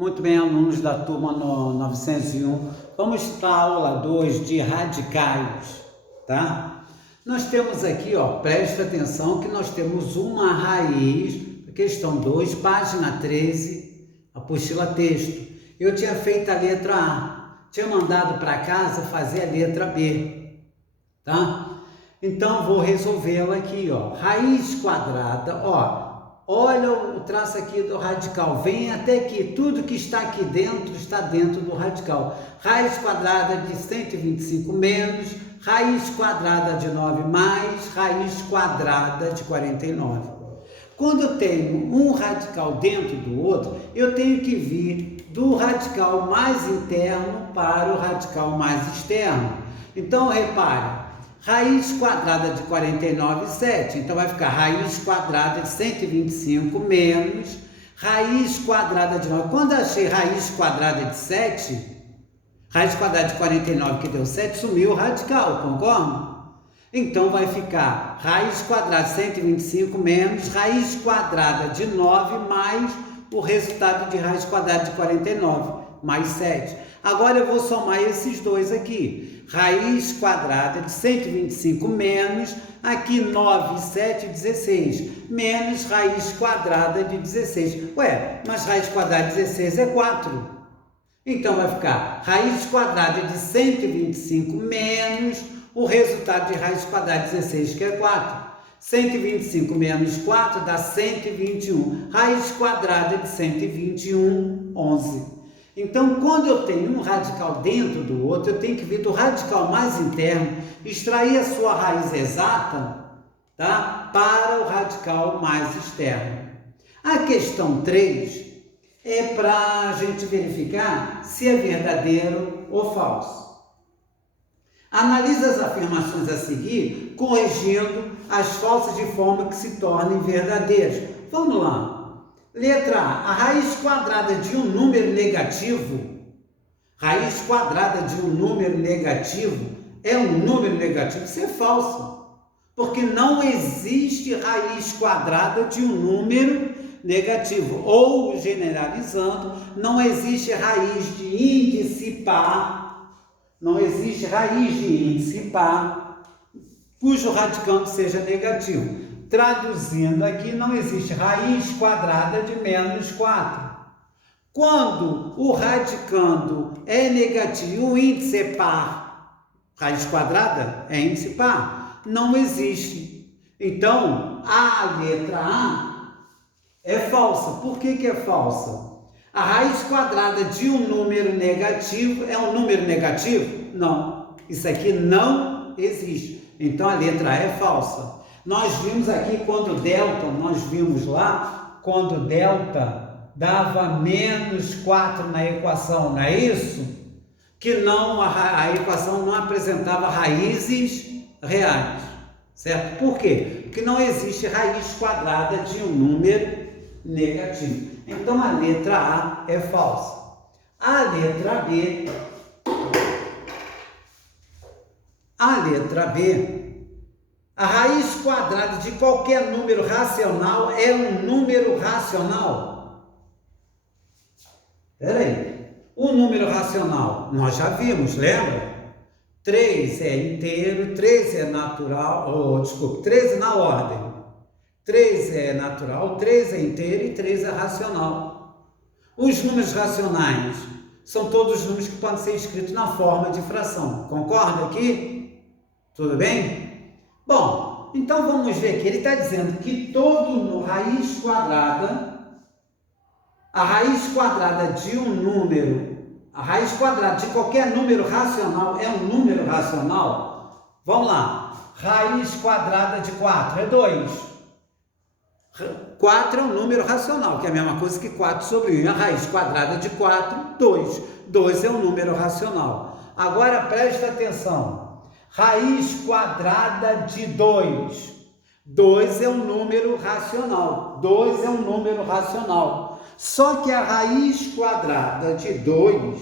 Muito bem, alunos da turma 901. Vamos para a aula 2 de radicais, tá? Nós temos aqui, presta atenção que nós temos uma raiz, questão 2, página 13, apostila texto. Eu tinha feito a letra A, tinha mandado para casa fazer a letra B, tá? Então, vou resolvê-la aqui, raiz quadrada, olha o traço aqui do radical, vem até aqui, tudo que está aqui dentro está dentro do radical. Raiz quadrada de 125 menos, raiz quadrada de 9 mais, raiz quadrada de 49. Quando eu tenho um radical dentro do outro, eu tenho que vir do radical mais interno para o radical mais externo. Então, repare, raiz quadrada de 49, 7. Então, vai ficar raiz quadrada de 125 menos raiz quadrada de 9. Quando eu achei raiz quadrada de 7, raiz quadrada de 49, que deu 7, sumiu o radical, concorda? Então, vai ficar raiz quadrada de 125 menos raiz quadrada de 9 mais o resultado de raiz quadrada de 49, mais 7. Agora, eu vou somar esses dois aqui. Raiz quadrada de 125 menos, aqui 9 e 7, 16, menos raiz quadrada de 16. Ué, mas raiz quadrada de 16 é 4. Então, vai ficar raiz quadrada de 125 menos o resultado de raiz quadrada de 16, que é 4. 125 menos 4 dá 121. Raiz quadrada de 121, 11. Então, quando eu tenho um radical dentro do outro, eu tenho que vir do radical mais interno, extrair a sua raiz exata, tá? Para o radical mais externo. A questão 3 é para a gente verificar se é verdadeiro ou falso. Analise as afirmações a seguir, corrigindo as falsas de forma que se tornem verdadeiras. Vamos lá. Letra A. A raiz quadrada de um número negativo. Raiz quadrada de um número negativo é um número negativo. Isso é falso. Porque não existe raiz quadrada de um número negativo. Ou, generalizando, não existe raiz de índice par. Não existe raiz de índice par cujo radicando seja negativo. Traduzindo aqui, não existe raiz quadrada de menos 4. Quando o radicando é negativo e o índice é par, raiz quadrada é índice par, não existe. Então, a letra A é falsa. Por que é falsa? A raiz quadrada de um número negativo é um número negativo? Não. Isso aqui não existe. Então, a letra A é falsa. Nós vimos aqui quando delta, quando delta dava menos 4 na equação, não é isso? Que não, a equação não apresentava raízes reais, certo? Por quê? Porque não existe raiz quadrada de um número negativo. Então, a letra A é falsa. A letra B, a raiz quadrada de qualquer número racional é um número racional? Espera aí. O número racional, nós já vimos, lembra? 3 é inteiro, 3 é natural, 3 é na ordem. 3 é natural, 3 é inteiro e 3 é racional. Os números racionais são todos os números que podem ser escritos na forma de fração. Concorda aqui? Tudo bem? Bom, então vamos ver que ele está dizendo que a raiz quadrada de um número, a raiz quadrada de qualquer número racional é um número racional? Vamos lá. Raiz quadrada de 4 é 2. 4 é um número racional, que é a mesma coisa que 4 sobre 1. A raiz quadrada de 4, 2. 2 é um número racional. Agora presta atenção. Raiz quadrada de 2. 2 é um número racional. 2 é um número racional. Só que a raiz quadrada de 2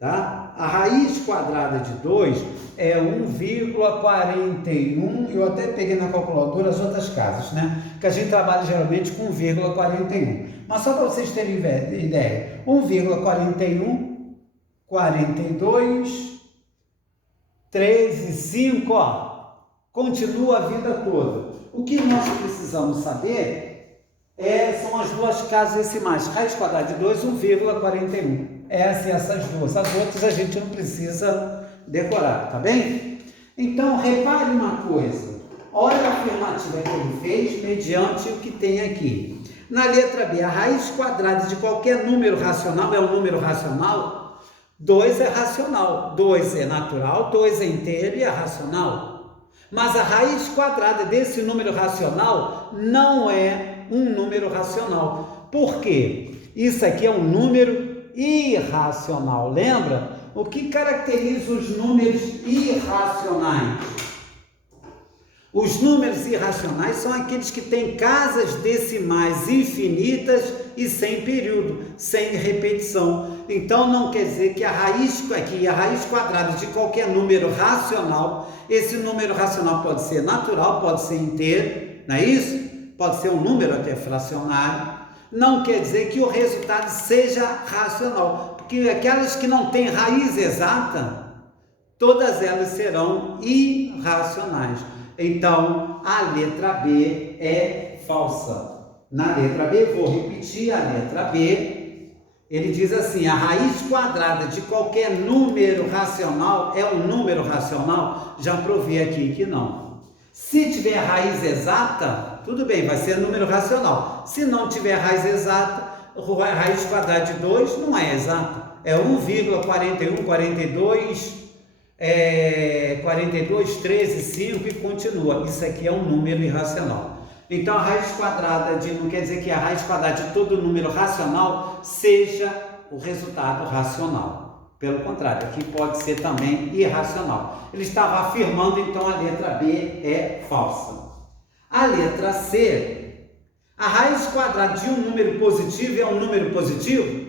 tá? A raiz quadrada de 2 é 1,41, eu até peguei na calculadora as outras casas, né? Que a gente trabalha geralmente com 1,41. Mas só para vocês terem ideia, 1,41, 42, 13, 5, ó, continua a vida toda. O que nós precisamos saber são as duas casas decimais. Raiz quadrada de 2, 1,41. Essas duas. As outras a gente não precisa decorar, tá bem? Então, repare uma coisa. Olha a afirmativa que ele fez mediante o que tem aqui. Na letra B, a raiz quadrada de qualquer número racional é um número racional. 2 é racional, 2 é natural, 2 é inteiro e é racional. Mas a raiz quadrada desse número racional não é um número racional. Por quê? Isso aqui é um número irracional. Lembra? O que caracteriza os números irracionais? Os números irracionais são aqueles que têm casas decimais infinitas e sem período, sem repetição. Então não quer dizer que a raiz quadrada de qualquer número racional, esse número racional pode ser natural, pode ser inteiro, não é isso? Pode ser um número até fracionário. Não quer dizer que o resultado seja racional, porque aquelas que não têm raiz exata, todas elas serão irracionais. Então, a letra B é falsa. Na letra B, vou repetir a letra B, ele diz assim, a raiz quadrada de qualquer número racional é um número racional? Já provei aqui que não. Se tiver raiz exata, tudo bem, vai ser número racional. Se não tiver raiz exata, a raiz quadrada de 2 não é exata. É 1,41, 42, 13, 5 e continua. Isso aqui é um número irracional. Então, a raiz quadrada não quer dizer que a raiz quadrada de todo número racional seja o resultado racional. Pelo contrário, aqui pode ser também irracional. Ele estava afirmando, então, a letra B é falsa. A letra C, a raiz quadrada de um número positivo é um número positivo?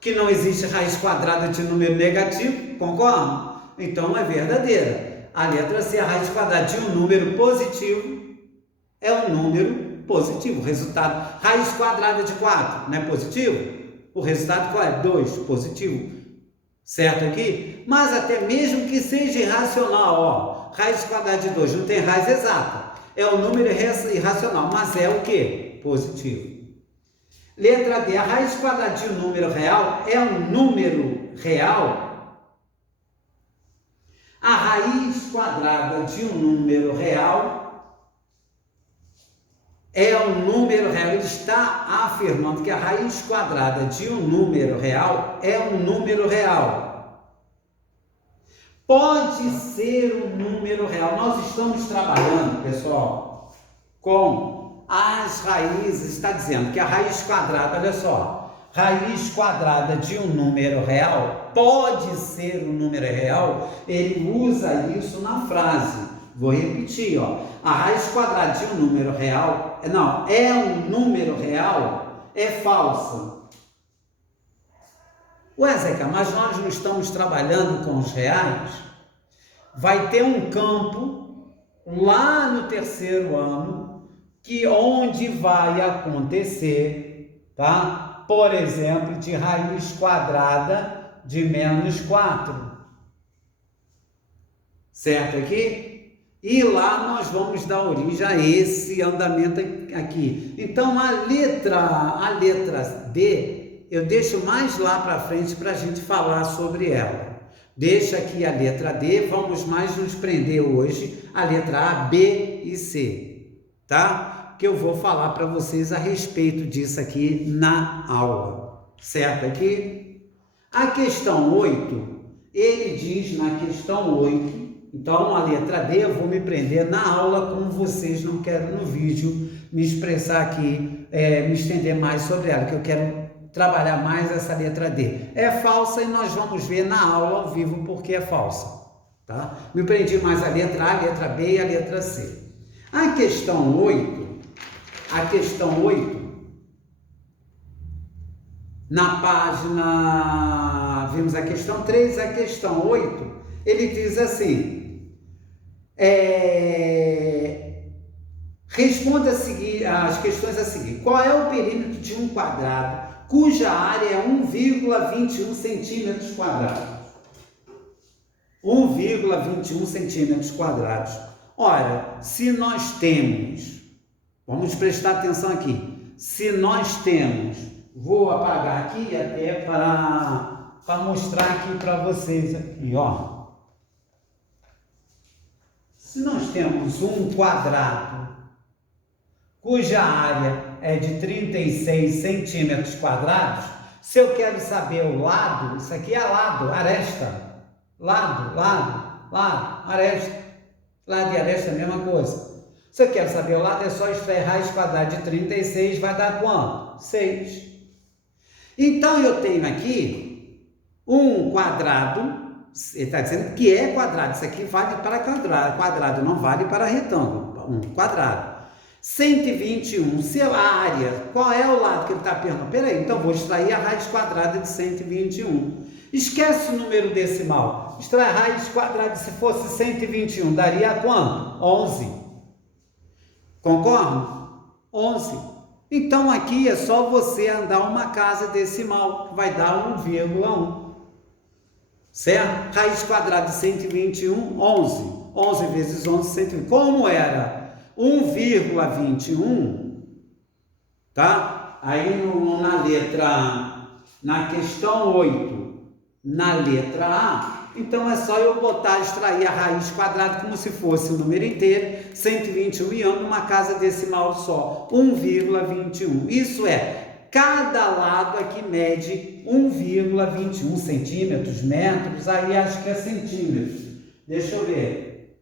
Que não existe raiz quadrada de número negativo, concorda? Então, é verdadeira. A letra C, a raiz quadrada de um número positivo é um número positivo. O resultado, raiz quadrada de 4, não é positivo? O resultado qual é? 2, positivo. Certo aqui? Mas até mesmo que seja irracional, ó, raiz quadrada de 2 não tem raiz exata. É um número irracional, mas é o quê? Positivo. Letra D, a raiz quadrada de um número real é um número real? A raiz quadrada de um número real é um número real. Ele está afirmando que a raiz quadrada de um número real é um número real. Pode ser um número real. Nós estamos trabalhando, pessoal, com as raízes. Está dizendo que a raiz quadrada, olha só, raiz quadrada de um número real pode ser um número real. Ele usa isso na frase. Vou repetir, ó. A raiz quadrada de um número real, é um número real, é falsa. Ué, Zeca, mas nós não estamos trabalhando com os reais? Vai ter um campo lá no terceiro ano, onde vai acontecer, tá? Por exemplo, de raiz quadrada de menos 4. Certo aqui? E lá nós vamos dar origem a esse andamento aqui. Então, a letra D, eu deixo mais lá para frente para a gente falar sobre ela. Deixa aqui a letra D, vamos mais nos prender hoje a letra A, B e C, tá? Que eu vou falar para vocês a respeito disso aqui na aula, certo aqui? A questão 8, ele diz na questão 8, então, a letra D, eu vou me prender na aula, como vocês não querem no vídeo me expressar aqui, me estender mais sobre ela, que eu quero trabalhar mais essa letra D. É falsa e nós vamos ver na aula ao vivo porque é falsa, tá? Me prendi mais a letra A, a letra B e a letra C. A questão 8, na página, vimos a questão 3, a questão 8, ele diz assim, responda as questões a seguir. Qual é o perímetro de um quadrado cuja área é 1,21 centímetros quadrados? 1,21 centímetros quadrados. Ora, se nós temos, vamos prestar atenção aqui, se nós temos, vou apagar aqui até para mostrar aqui para vocês aqui, ó. Se nós temos um quadrado cuja área é de 36 centímetros quadrados, se eu quero saber o lado, isso aqui é lado, aresta, lado, aresta, lado e aresta é a mesma coisa. Se eu quero saber o lado, é só extrair raiz quadrada de 36, vai dar quanto? 6. Então, eu tenho aqui um quadrado, ele está dizendo que é quadrado, isso aqui vale para quadrado, não vale para retângulo, um quadrado. 121, se a área, qual é o lado que ele está perguntando? Peraí, então vou extrair a raiz quadrada de 121. Esquece o número decimal, extrai a raiz quadrada, se fosse 121, daria quanto? 11. Concorda? 11. Então aqui é só você andar uma casa decimal, que vai dar 1,1. Certo? Raiz quadrada de 121, 11. 11 vezes 11, 120. Como era 1,21, tá? Aí na questão 8, na letra A, então é só eu extrair a raiz quadrada como se fosse o número inteiro, 121, e ando uma casa decimal só, 1,21. Isso é, cada lado aqui mede 1,21 centímetros, metros, aí acho que é centímetros. Deixa eu ver.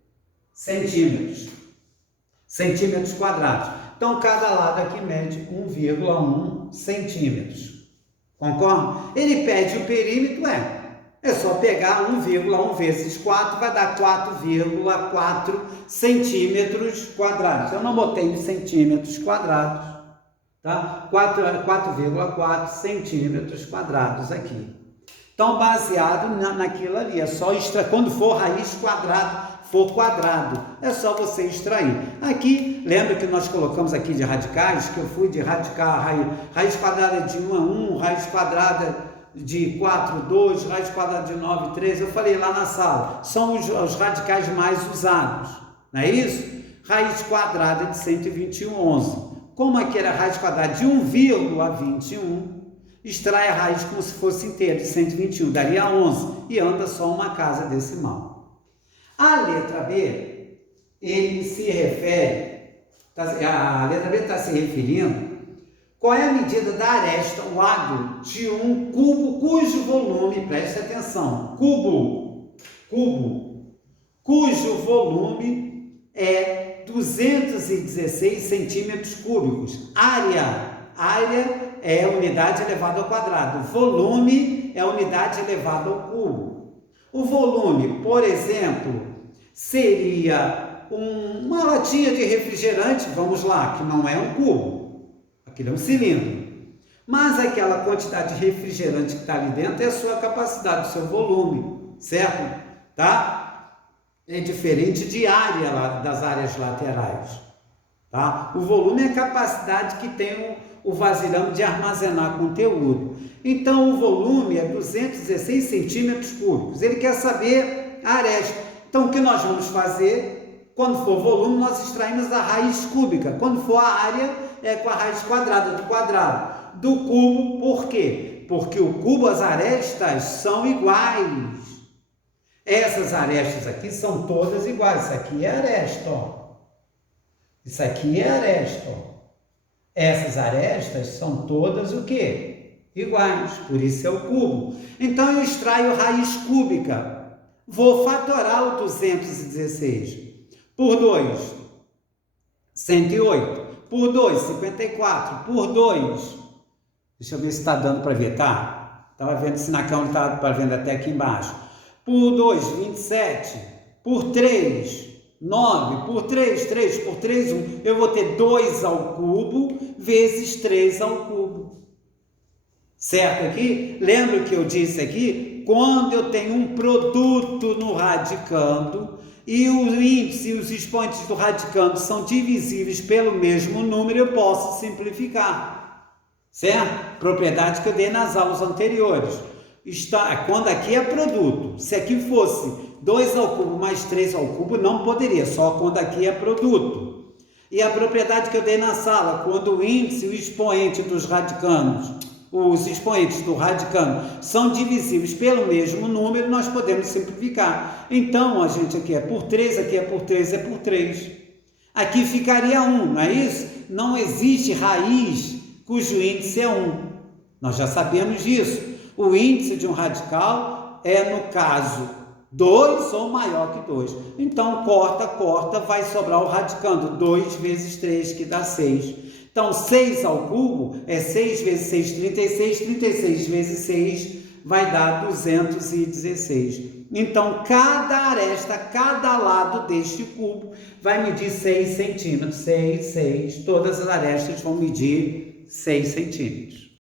Centímetros quadrados. Então, cada lado aqui mede 1,1 centímetros. Concorda? Ele pede o perímetro, é só pegar 1,1 vezes 4, vai dar 4,4 centímetros quadrados. Eu não botei em centímetros quadrados, tá? 4,4 centímetros quadrados aqui. Então, baseado naquilo ali, é só extrair, quando for raiz quadrado, é só você extrair. Aqui, lembra que nós colocamos aqui de radicais, que eu fui de raiz quadrada de 1 a 1, raiz quadrada de 4, 2, raiz quadrada de 9, 3, eu falei lá na sala, são os radicais mais usados, não é isso? Raiz quadrada de 121, 11. Como aqui era raiz quadrada de 1,21, extrai a raiz como se fosse inteira, de 121, daria 11, e anda só uma casa decimal. A letra B, ele se refere, a letra B está se referindo, qual é a medida da aresta, o lado de um cubo cujo volume, preste atenção, cubo, cujo volume é 216 centímetros cúbicos. Área é unidade elevada ao quadrado, volume é unidade elevada ao cubo. O volume, por exemplo, seria uma latinha de refrigerante, vamos lá, que não é um cubo, aquilo é um cilindro. Mas aquela quantidade de refrigerante que está ali dentro é a sua capacidade, o seu volume, certo? Tá? É diferente de área das áreas laterais. Tá? O volume é a capacidade que tem o vasilhame de armazenar conteúdo. Então, o volume é 216 centímetros cúbicos. Ele quer saber a aresta. Então, o que nós vamos fazer? Quando for volume, nós extraímos a raiz cúbica. Quando for a área, é com a raiz quadrada do quadrado. Do cubo, por quê? Porque o cubo, as arestas são iguais. Essas arestas aqui são todas iguais. Isso aqui é aresta, ó. Isso aqui é aresta, ó. Essas arestas são todas o quê? Iguais, por isso é o cubo. Então, eu extraio raiz cúbica. Vou fatorar o 216. Por 2, 108. Por 2, 54. Por 2, deixa eu ver se está dando para ver, tá? Estava vendo se na câmera estava para vendo até aqui embaixo. Por 2, 27. Por 3, 9. Por 3, 3. Por 3, 1. Eu vou ter 2 ao cubo vezes 3 ao cubo. Certo aqui? Lembra que eu disse aqui? Quando eu tenho um produto no radicando e o índice e os expoentes do radicando são divisíveis pelo mesmo número, eu posso simplificar. Certo? Propriedade que eu dei nas aulas anteriores. Quando aqui é produto. Se aqui fosse 2 ao cubo mais 3 ao cubo, não poderia, só quando aqui é produto. E a propriedade que eu dei na sala, quando o índice e o expoente dos radicandos, os expoentes do radicando são divisíveis pelo mesmo número, nós podemos simplificar. Então, a gente aqui é por 3, aqui é por 3, é por 3. Aqui ficaria 1, não é isso? Não existe raiz cujo índice é 1. Nós já sabemos disso. O índice de um radical é, no caso, 2 ou maior que 2. Então, corta, vai sobrar o radicando. 2 vezes 3, que dá 6. Então, 6 ao cubo é 6 vezes 6, 36. 36 vezes 6 vai dar 216. Então, cada aresta, cada lado deste cubo vai medir 6 centímetros. 6, 6. Todas as arestas vão medir 6 centímetros.